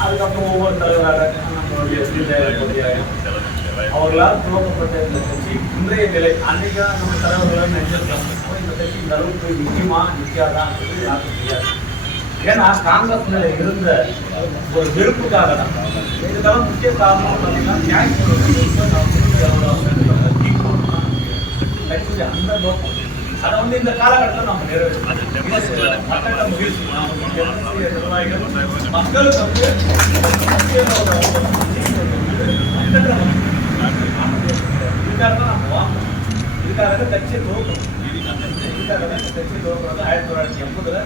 அதுக்கப்புறம் ஒவ்வொரு தலைவராக நம்மளுடைய ஸ்ரீதேவருடைய அவர்களால் துவக்கப்பட்ட இந்த கட்சி இன்றைய நிலை அன்னைக்கு நம்ம தலைவர்கள் நினைச்சிருக்காங்க? இந்த கட்சி இந்த அளவுக்கு நிற்குமா நிற்காதான் யாருக்கும் தெரியாது. ஏன்னா காங்கிரஸ் மேல இருந்த ஒரு வெறுப்புக்காக தான் இதுக்கெல்லாம் முக்கிய காரணம் பார்த்தீங்கன்னா கேஷ் கட்சி அந்த நோக்கம். அதை வந்து இந்த காலகட்டத்தில் நம்ம நிறைவேற்றோம் மக்கள்கிட்ட மகிழ்ச்சி நிர்வாகிகள் மக்களுக்கு வந்து இதுக்காக தான் நம்ம வாங்கணும் இதுக்காக தான் கட்சியை துவக்கணும் இதுக்காக தான் கட்சியை துவக்கிறது ஆயிரத்தி தொள்ளாயிரத்தி எண்பதுல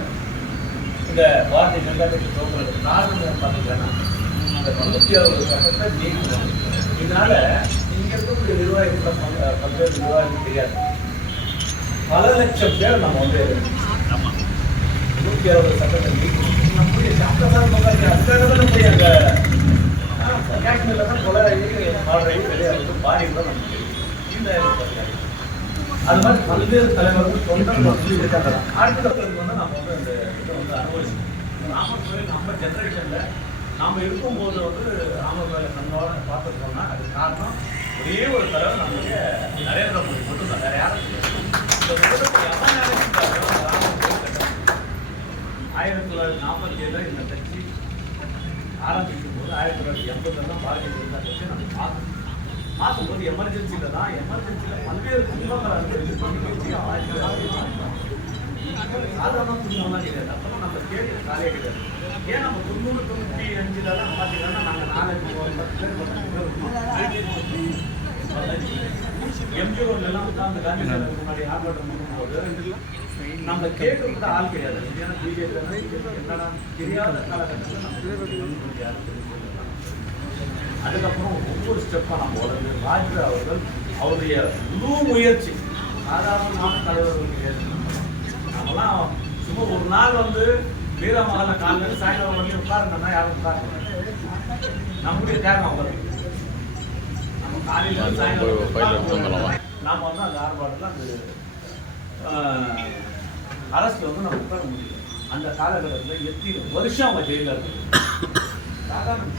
இந்த பாரதிய ஜனதா கட்சி தோற்கிறது காரணம் பார்த்தீங்கன்னா அந்த தொண்ணூத்தி அறுபது சட்டத்தை நீக்கணும் இதனால இங்க இருக்கக்கூடிய நிர்வாகிகள் பல- பல்வேறு நிர்வாகிகள் தெரியாது. பல லட்சம் பேர் நம்ம வந்து நூத்தி அறுபது சட்டத்தை நீக்கணும் நம்முடைய சாப்பிட்டதான் நோக்காச்சு அதுக்காக தானே போய் அங்க ஆ, காஷ்மீர்ல தான் கொலை ஆல்ரெடி வெளியாகுது பாடி கூட நமக்கு தெரியும் இந்த பத்திரிகை. அது மாதிரி தலைவர்கள் தொண்டர்கள் வந்து இருக்காங்க அடுத்தவர்களுக்கு வந்து நம்ம வந்து அந்த இதை வந்து அனுபவிச்சோம் ராமர் கோயில் நம்ம ஜெனரேஷன்ல நாம இருக்கும்போது வந்து ராமர் கோயிலை கண்ணோட பார்த்துருக்கோம்னா அது காரணம் ஒரே ஒரு தலைவர் நம்மளுடைய நரேந்திர மோடி மட்டும்தான் வேற யாரும் கிடையாது. இந்த உலகத்துல எவன் நினைச்சிருந்தாலும் ராமர் கோயில் கட்டணும். ஆயிரத்தி தொள்ளாயிரத்தி நாற்பத்தி ஏழுல இந்த கட்சி ஆரம்பிக்கும் போது ஆயிரத்தி தொள்ளாயிரத்தி எண்பதுல தான் பாரதிய ஜனதா கட்சி நம்ம பார்த்தோம் பார்க்கும்போது எமர்ஜென்சியில தான் எமர்ஜென்சியில பல்வேறு துன்பங்கள் அனுபவிச்சு பண்ணி கட்சி ஆயிரத்தி தொள்ளாயிரத்தி சாதாரண துன்பம்லாம் கிடையாது அப்பெல்லாம் நம்ம காலே கிடையாது ஏன் நம்ம தொண்ணூறு தொண்ணூற்றி அஞ்சுல தான் பார்த்தீங்கன்னா நாங்கள் நாலஞ்சு பத்து பேர் பத்து எம்ஜி ரோட்ல எல்லாம் உட்கார்ந்து காந்தி சிலைக்கு முன்னாடி ஆர்ப்பாட்டம் பண்ணும்போது நம்ம கேட்கறது ஆள் கிடையாது ஏன்னா பிஜேபி என்னன்னா தெரியாத காலகட்டத்தில் நம்ம அதுக்கப்புறம் ஒவ்வொரு ஸ்டெப்பாக நம்ம வளர்ந்து ராஜ்ரா அவர்கள் அவருடைய முழு முயற்சி சாதாரணமான தலைவர்கள் கிடையாது நம்மலாம் சும்மா ஒரு நாள் வந்து வீரமகன காலையில் சாயங்காலம் வந்து உட்காருங்கன்னா யாரும் உட்காருங்க நம்முடைய தியாகம் அவங்களுக்கு நம்ம காலையில வந்துடலாம். நாம வந்து அந்த ஆர்ப்பாட்டத்தில் அந்த அரசு வந்து நம்ம உட்கார முடியல அந்த காலகட்டத்தில் எத்தனை வருஷம் அவங்க ஜெயிலில் இருக்கு சாதாரண.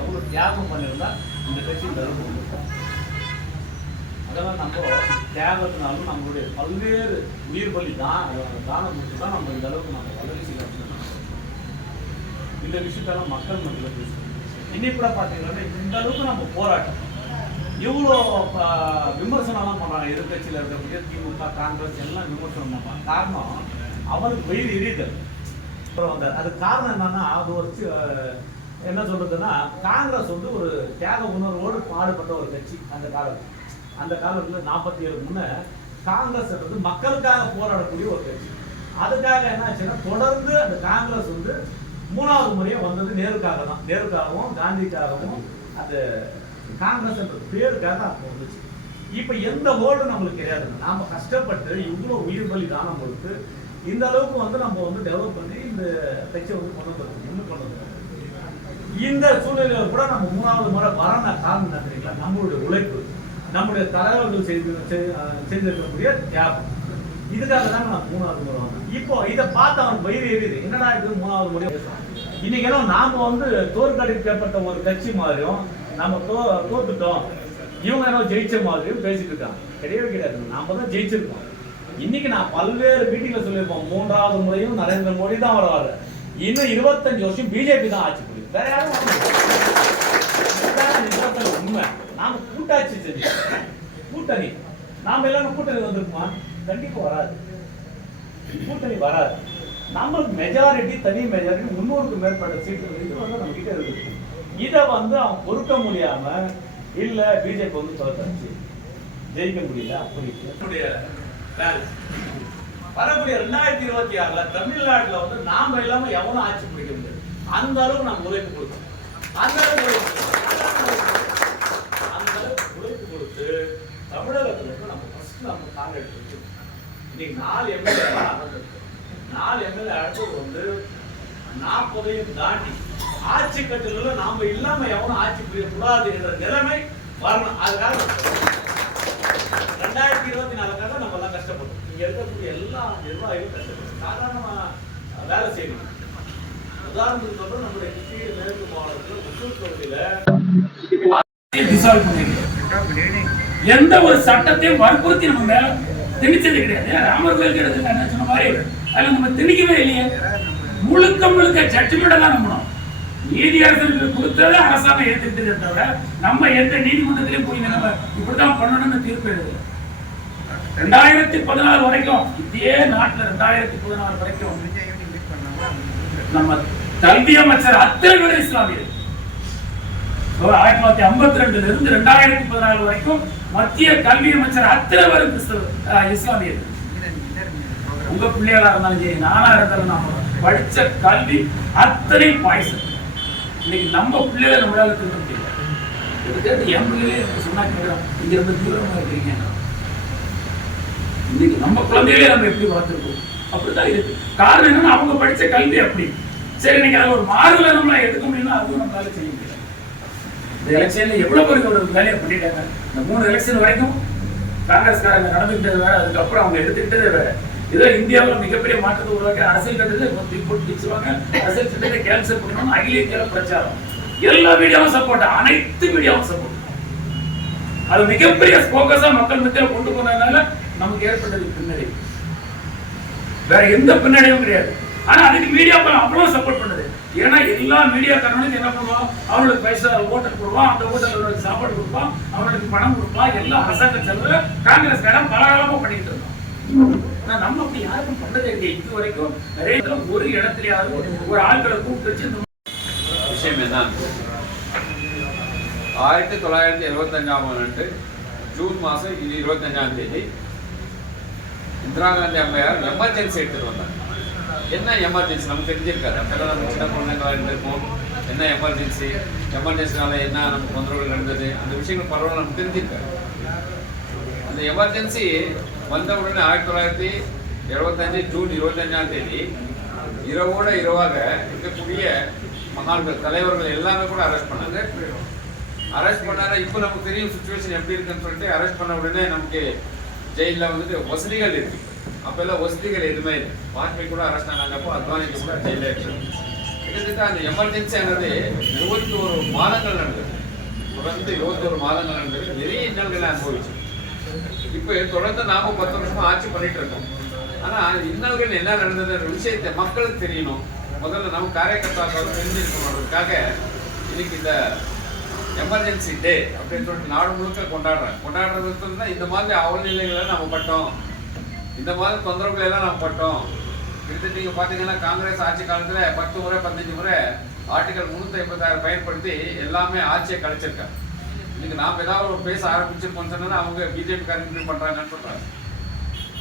எவ்வளவு தியாகம் பண்ணியிருந்தா இந்த கட்சி வந்திருக்கும். அதெல்லாம் நம்ம தியாகத்தினாலும் நம்மளுடைய பல்வேறு உயிர் பலி தான் தானம் கொடுத்து தான் நம்ம இந்த அளவுக்கு நம்ம வளர்ச்சி இந்த விஷயத்தெல்லாம் மக்கள் மத்தியில் பேசணும் இன்னைக்கு கூட பார்த்தீங்கன்னா இந்த அளவுக்கு நம்ம போராட்டம். இவ்வளோ விமர்சனம்லாம் பண்ணுறாங்க எதிர்கட்சியில் இருக்கக்கூடிய திமுக காங்கிரஸ் எல்லாம் விமர்சனம் பண்ணுறாங்க காரணம் அவனுக்கு வெயில் எரியுதல். அப்புறம் அந்த அது காரணம் என்னன்னா அது ஒரு என்ன சொல்றதுன்னா காங்கிரஸ் வந்து ஒரு தியாக உணர்வோடு பாடுபட்ட ஒரு கட்சி அந்த காலம் அந்த காலத்தில் நாற்பத்தி ஏழு முன்ன காங்கிரஸ் வந்து மக்களுக்காக போராடக்கூடிய ஒரு கட்சி. அதுக்காக என்ன ஆச்சுன்னா தொடர்ந்து அந்த காங்கிரஸ் வந்து மூணாவது முறையும் வந்தது நேருக்காக தான். நேருக்காகவும் காந்திக்காகவும் அந்த காங்கிரஸ் என்ற பேருக்காக அப்போ வந்துச்சு. இப்போ எந்த ஹோல்டு நம்மளுக்கு கிடையாதுங்க நாம் கஷ்டப்பட்டு இவ்வளோ உயிர் பலி தானம் கொடுத்து இந்த அளவுக்கு வந்து நம்ம வந்து டெவலப் பண்ணி இந்த கட்சியை வந்து கொண்டு வந்துருக்கோம். இன்னும் கொண்டு வந்துருக்கோம். இந்த சூழ்நிலையில கூட நம்ம மூணாவது முறை வரன காரணம் என்ன தெரியுங்களா? நம்மளுடைய உழைப்பு நம்முடைய தலைவர்கள் செய்து செய்- செய்திருக்கக்கூடிய தியாகம். இதுக்காக தான் நான் மூணாவது முறை வந்தேன். இப்போ இதை பார்த்து அவன் வயிறு எரியுது. என்னடா இது மூணாவது முறை இன்னைக்கு ஏன்னா நாம வந்து தோற்கடிக்கப்பட்ட ஒரு கட்சி மாதிரியும் நம்ம தோ தோத்துட்டோம். இவங்க ஏதோ ஜெயிச்ச மாதிரியும் பேசிட்டு இருக்காங்க. கிடையவே கிடையாது. நாம தான் ஜெயிச்சிருக்கோம். இன்னைக்கு நான் பல்வேறு மீட்டிங்ல சொல்லியிருப்போம் மூன்றாவது முறையும் நரேந்திர மோடி தான் வருவாரு. இன்னும் இருபத்தஞ்சு வருஷம் பிஜேபி தான் ஆட்சி புரியும் வேற யாரும் உண்மை. நாம கூட்டாட்சி செஞ்சோம் கூட்டணி. நாம எல்லாரும் கூட்டணி வந்திருக்குமா? கண்டிப்பா வராது. கூட்டணி வராது. நம்மளுக்கு மெஜாரிட்டி தனி மெஜாரிட்டி முன்னூறுக்கு மேற்பட்ட சீட்டு இது வந்து நம்ம கிட்ட இருக்கு இதை வந்து அவன் பொறுக்க முடியாம இல்ல பிஜேபி வந்து தோத்தாச்சு ஜெயிக்க முடியல அப்படி வரக்கூடிய ரெண்டாயிரத்தி இருபத்தி ஆறுல தமிழ்நாட்டுல வந்து நாம இல்லாம எவனும் ஆட்சி பிடிக்க முடியாது. அந்த அளவுக்கு நம்ம உழைப்பு கொடுத்தோம். அந்த அளவுக்கு உழைப்பு கொடுத்தோம். அந்த அளவுக்கு உழைப்பு கொடுத்து தமிழகத்துல இருந்து நம்ம ஃபர்ஸ்ட் ஃபர்ஸ்ட் நம்ம கால் எடுத்து வைக்கணும். இன்னைக்கு நாலு எம்எல்ஏ நாலு எம்எல்ஏ அடுத்தது வந்து நாற்பதையும் தாண்டி ஆட்சி கட்டில நாம இல்லாம எவனும் ஆட்சி புரியக்கூடாது என்ற நிலைமை வரணும். அதுக்காக ரெண்டாயிரத்தி இருபத்தி நாலுக்காக நம்ம எல்லாம் கஷ்டப்பட்டோம். இங்க இருக்கக்கூடிய எல்லா நிர்வாகிகளும் கஷ்டப்படும் சாதாரணமா வேலை செய்யணும். உதாரணத்துக்கு சொல்றோம் நம்முடைய கிருஷ்ணகிரி மேற்கு மாவட்டத்தில் முத்தூர் தொகுதியில. எந்த ஒரு சட்டத்தையும் வற்புறுத்தி நம்ம மேல திணிச்சது கிடையாது. ராமர் கோயில் கிடையாது சொன்ன மாதிரி அதுல நம்ம திணிக்கவே இல்லையே. முழுக்க முழுக்க ஜட்ஜ்மெண்ட தான் நம்பணும். நீதி அரசருக்கு கொடுத்ததை அரசாங்கம் ஏத்துக்கிட்டதே தவிர நம்ம எந்த நீதிமன்றத்திலையும் போய் நம்ம இப்படிதான் பண்ணணும்னு தீர்ப்பு எழுதல. ரெண்டாயிரத்தி பதினாலு வரைக்கும் இதே நாட்டுல ரெண்டாயிரத்தி பதினாலு வரைக்கும் நம்ம கல்வி அமைச்சர் அத்தனை பேர் இஸ்லாமியர் ஒரு ஆயிரத்தி தொள்ளாயிரத்தி ஐம்பத்தி ரெண்டுல இருந்து ரெண்டாயிரத்தி பதினாலு வரைக்கும் மத்திய கல்வி அமைச்சர் அத்தனை பேரும் இஸ்லாமியர். உங்க பிள்ளைகளா இருந்தாலும் சரி நானா இருந்தாலும் நாம படிச்ச கல்வி அத்தனை பாய்சன். இன்னைக்கு நம்ம பிள்ளைகளை நம்மளால திரும்ப முடியல. இதை என் பிள்ளைகளே சொன்னா கேட்கிறோம் இங்க ரொம்ப தீவிரமா இருக்கிறீங்க. இன்னைக்கு நம்ம குழந்தைகளே நம்ம எப்படி வளர்த்துருக்கோம்? அப்படிதான் இருக்கு. காரணம் என்னன்னா அவங்க படிச்ச கல்வி அப்படி. சரி இன்னைக்கு அதை ஒரு மாறுதலை நம்மளால எடுக்க முடியும்னா அதுவும் நம்மளால செய்ய முடியும் இந்த எலெக்ஷன்ல எவ்வளவு பேருக்கு ஒரு வேலையை பண்ணிட்டாங்க. இந்த மூணு எலெக்ஷன் வரைக்கும் காங்கிரஸ்காரங்க நடந்துக்கிட்டது வேற அதுக்கப்புறம் அவங்க எடுத்துக்கிட்டது வேற. ஏதோ இந்தியாவில் மிகப்பெரிய மாற்றத்தை உருவாக்கி அரசியல் கட்டத்தை தூக்கி போட்டு பிடிச்சுவாங்க அரசியல் சட்டத்தை கேன்சல் பண்ணணும் அகில இந்தியாவில் பிரச்சாரம். எல்லா மீடியாவும் சப்போர்ட் அனைத்து மீடியாவும் சப்போர்ட் அது மிகப்பெரிய போக்கஸா மக்கள் மத்தியில் கொண்டு போனதுனால நமக்கு ஏற்பட்டது பின்னடைவு வேற எந்த பின்னடைவும் கிடையாது. ஆனா அதுக்கு மீடியா அவ்வளவு சப்போர்ட் பண்ணுது. ஏன்னா எல்லா மீடியா என்ன பண்ணுவான் அவனுக்கு பைசா ஓட்டல் கொடுப்பான் அந்த ஓட்டலுக்கு சாப்பாடு கொடுப்பான் அவனுக்கு பணம் கொடுப்பான் எல்லா அரசாங்க செலவு காங்கிரஸ் காரன் பலகாலமா பண்ணிட்டு இருந்தான் ஆனா நம்ம அப்படி யாருக்கும் பண்ணதே இல்லை இது வரைக்கும் நிறைய ஒரு இடத்துலயாவது ஒரு ஆட்களை கூப்பிட்டு வச்சு விஷயம் என்ன ஆயிரத்தி தொள்ளாயிரத்தி எழுபத்தஞ்சாம் ஆண்டு ஜூன் மாதம் இது இருபத்தஞ்சாம் தேதி இந்திரா காந்தி அம்மையார் எமர்ஜென்சி எடுத்துட்டு வந்தாங்க. என்ன எமர்ஜென்சி நமக்கு தெரிஞ்சிருக்காரு அப்பெல்லாம் நம்ம சின்ன குழந்தைங்களாக இருந்திருப்போம். என்ன எமர்ஜென்சி எமர்ஜென்சினால என்ன நமக்கு தொந்தரவுகள் நடந்தது? அந்த விஷயங்கள் பரவாயில்ல நமக்கு தெரிஞ்சிருக்காரு அந்த எமர்ஜென்சி வந்த உடனே ஆயிரத்தி தொள்ளாயிரத்தி எழுபத்தஞ்சு ஜூன் இருபத்தஞ்சாம் தேதி இரவோட இரவாக இருக்கக்கூடிய மகான்கள் தலைவர்கள் எல்லாமே கூட அரெஸ்ட் பண்ணாங்க. அரெஸ்ட் பண்ணார இப்போ நமக்கு தெரியும் சுச்சுவேஷன் எப்படி இருக்குன்னு சொல்லிட்டு அரெஸ்ட் பண்ண உடனே நமக்கு ஜெயிலில் வந்துட்டு வசதிகள் இருக்கு. அப்பெல்லாம் வசதிகள் எதுவுமே இல்லை. வாஜ்பாய் கூட அரெஸ்ட் ஆனாங்க அப்போ அத்வானி கூட ஜெயிலில் கிட்டத்தட்ட அந்த எமர்ஜென்சி ஆனது இருபத்தி ஒரு மாதங்கள் நடந்தது. தொடர்ந்து இருபத்தி ஒரு மாதங்கள் நடந்தது. நிறைய இன்னல்களை அனுபவிச்சு. இப்போ தொடர்ந்து நாம பத்து வருஷமா ஆட்சி பண்ணிட்டு இருக்கோம். ஆனா இன்னல்கள் என்ன நடந்ததுன்ற விஷயத்தை மக்களுக்கு தெரியணும். முதல்ல நம்ம காரியகர்த்தாக்கள் தெரிஞ்சிருக்கணுன்றதுக்காக இன்னைக்கு இந்த எமர்ஜென்சி டே அப்படின்னு சொல்லிட்டு நாடு முழுக்க கொண்டாடுறேன் கொண்டாடுறதுக்கு தான் இந்த மாதிரி அவநிலைகளை நம்ம பட்டோம். இந்த மாதிரி தொந்தரவுகளை எல்லாம் நம்ம பட்டோம். கிட்டத்தட்ட நீங்கள் பார்த்தீங்கன்னா காங்கிரஸ் ஆட்சி காலத்தில் பத்து முறை பதினஞ்சு முறை ஆர்டிகல் முந்நூற்றி ஐம்பத்தாறு பயன்படுத்தி எல்லாமே ஆட்சியை கழிச்சிருக்காங்க இன்னைக்கு நாம் ஏதாவது ஒரு பேச ஆரம்பிச்சிருக்கோம்னு சொன்னால் அவங்க பிஜேபி காரங்க பண்ணுறாங்கன்னு சொல்கிறாங்க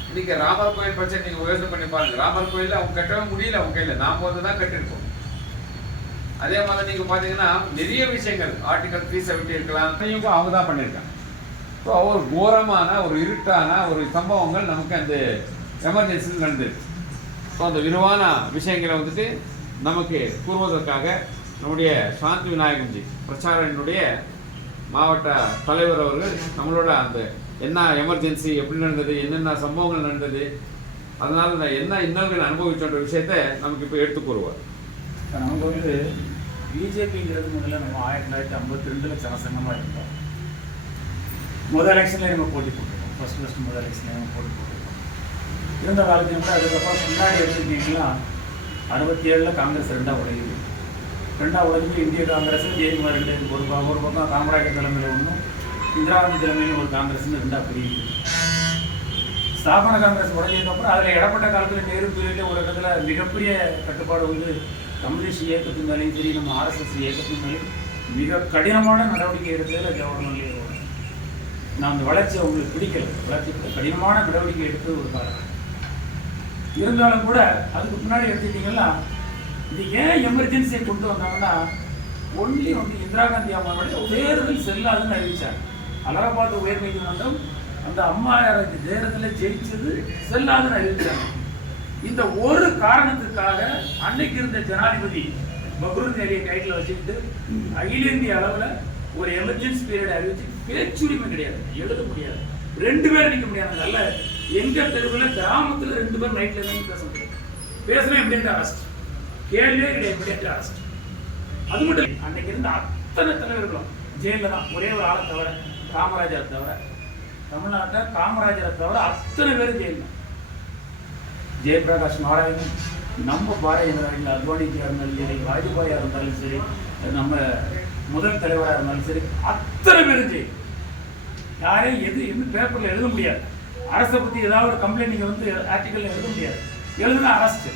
இன்னைக்கு ராமர் கோயில் பிரச்சனை நீங்கள் யோசனை பண்ணி பாருங்க. ராமர் கோயிலில் அவங்க கட்டவே முடியல அவங்க கையில். நாம் வந்து தான் கட்டிருக்கோம் அதே மாதிரி நீங்கள் பார்த்தீங்கன்னா நிறைய விஷயங்கள் ஆர்டிகல் த்ரீ செவன்ட்டி இருக்கலாம். அவங்க தான் பண்ணியிருக்காங்க. ஸோ ஒரு கோரமான ஒரு இருட்டான ஒரு சம்பவங்கள் நமக்கு அந்த எமர்ஜென்சியில் நடந்தது. ஸோ அந்த விரிவான விஷயங்களை வந்துட்டு நமக்கு கூறுவதற்காக நம்முடைய சாந்தி விநாயகன்ஜி பிரச்சாரனுடைய மாவட்ட தலைவர் அவர்கள் நம்மளோட அந்த என்ன எமர்ஜென்சி எப்படி நடந்தது என்னென்ன சம்பவங்கள் நடந்தது அதனால் நான் என்ன இன்னல்கள் அனுபவிச்சோன்ற விஷயத்தை நமக்கு இப்போ எடுத்து கூறுவார். நமக்கு வந்து பிஜேபிங்கிறது முதல்ல நம்ம ஆயிரத்தி தொள்ளாயிரத்தி ஐம்பத்தி ரெண்டில் ஜனசங்கமாக இருந்தோம். முதல் எலெக்ஷன்ல நம்ம போட்டி போட்டிருக்கோம் ஃபஸ்ட் ஃபஸ்ட் முதல் எலெக்ஷன்ல நம்ம போட்டி போட்டிருக்கோம் இருந்த காலத்துல கூட அதுக்கப்புறம் முன்னாடி எடுத்துக்கிட்டீங்கன்னா அறுபத்தி ஏழில் காங்கிரஸ் ரெண்டாக உடையுது. ரெண்டாக உடைஞ்சு இந்திய காங்கிரஸ் ஜெயக்குமார் ரெண்டு ஒரு பக்கம் ஒரு பக்கம் காமராஜர் தலைமையில் ஒன்றும் இந்திரா காந்தி தலைமையில் ஒரு காங்கிரஸ்னு ரெண்டாக பிரியுது. ஸ்தாபன காங்கிரஸ் உடைஞ்சதுக்கப்புறம் அதில் இடப்பட்ட காலத்தில் நேரு பீரியடில் ஒரு இடத்துல மிகப்பெரிய கட்டுப்பாடு வந்து கம்யூனிஸ்ட் இயக்கத்தின் மேலேயும் சரி நம்ம ஆர்எஸ்எஸ் இயக்கத்தின் மேலேயும் மிக கடினமான நடவடிக்கை எடுத்ததில் ஜவஹர்லால் நேரு நான் அந்த வளர்ச்சி அவங்களுக்கு பிடிக்கல. வளர்ச்சி கடினமான நடவடிக்கை எடுத்து ஒரு இருந்தாலும் கூட அதுக்கு முன்னாடி எடுத்துக்கிட்டிங்கன்னா இது ஏன் எமர்ஜென்சியை கொண்டு வந்தாங்கன்னா ஒன்லி வந்து இந்திரா காந்தி அம்மாவோட உயர்வில் செல்லாதுன்னு அறிவிச்சாங்க. அலகாபாத் உயர் நீதிமன்றம் அந்த அம்மா தேர்தலில் ஜெயிச்சது செல்லாதுன்னு அறிவிச்சாங்க. இந்த ஒரு காரணத்துக்காக அன்னைக்கு இருந்த ஜனாதிபதி பக்ரூன் அலியை கைட்டில் வச்சுக்கிட்டு அகில இந்திய அளவில் ஒரு எமர்ஜென்சி பீரியட் அறிவிச்சு பேச்சுரிமை கிடையாது. எழுத முடியாது. ரெண்டு பேரும் நிற்க முடியாது. நல்ல எங்க தெருவில் கிராமத்துல ரெண்டு பேரும் நைட்ல இருந்து பேச முடியாது. பேசினா எப்படி அரெஸ்ட் கேள்வியே கிடையாது. எப்படி அரெஸ்ட் அது மட்டும் அன்னைக்கு இருந்த அத்தனை தலைவர்களும் ஜெயிலில் தான். ஒரே ஒரு ஆளை தவிர காமராஜரை தவிர தமிழ்நாட்டில் காமராஜரை தவிர அத்தனை பேரும் ஜெயிலில். ஜெயபிரகாஷ் நாராயணன் நம்ம பாரதிய அத்வானி இருந்தாலும் சரி வாஜ்பாயாக இருந்தாலும் சரி நம்ம முதல் தலைவராக இருந்தாலும் சரி அத்தனை பேரும் ஜெயில். யாரையும் எது எந்த பேப்பரில் எழுத முடியாது. அரசை பற்றி ஏதாவது ஒரு கம்ப்ளைண்ட் நீங்கள் வந்து ஆர்டிக்கலில் எழுத முடியாது. எழுதுனா அரசு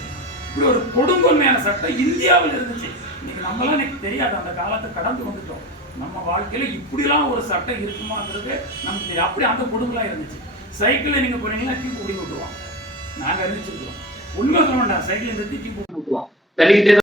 இப்படி ஒரு கொடுங்கொன்மையான சட்டம் இந்தியாவில் இருந்துச்சு. இன்னைக்கு நம்மளாம் எனக்கு தெரியாது. அந்த காலத்தை கடந்து வந்துட்டோம். நம்ம வாழ்க்கையில இப்படிலாம் ஒரு சட்டம் இருக்குமாங்கிறது நமக்கு தெரியும் அப்படி அந்த கொடுங்கலாம் இருந்துச்சு. சைக்கிளில் நீங்கள் போனீங்கன்னா டீ பிடிங்கி விட்டுருவோம் நாங்கள் அறிவிச்சிருக்கிறோம். உண்மை சொல்ல வேண்டாம் சைக்கிள் நிறுத்தி டீ போட்டு விட்டுருவோம் தள்ளிக்கிட்டே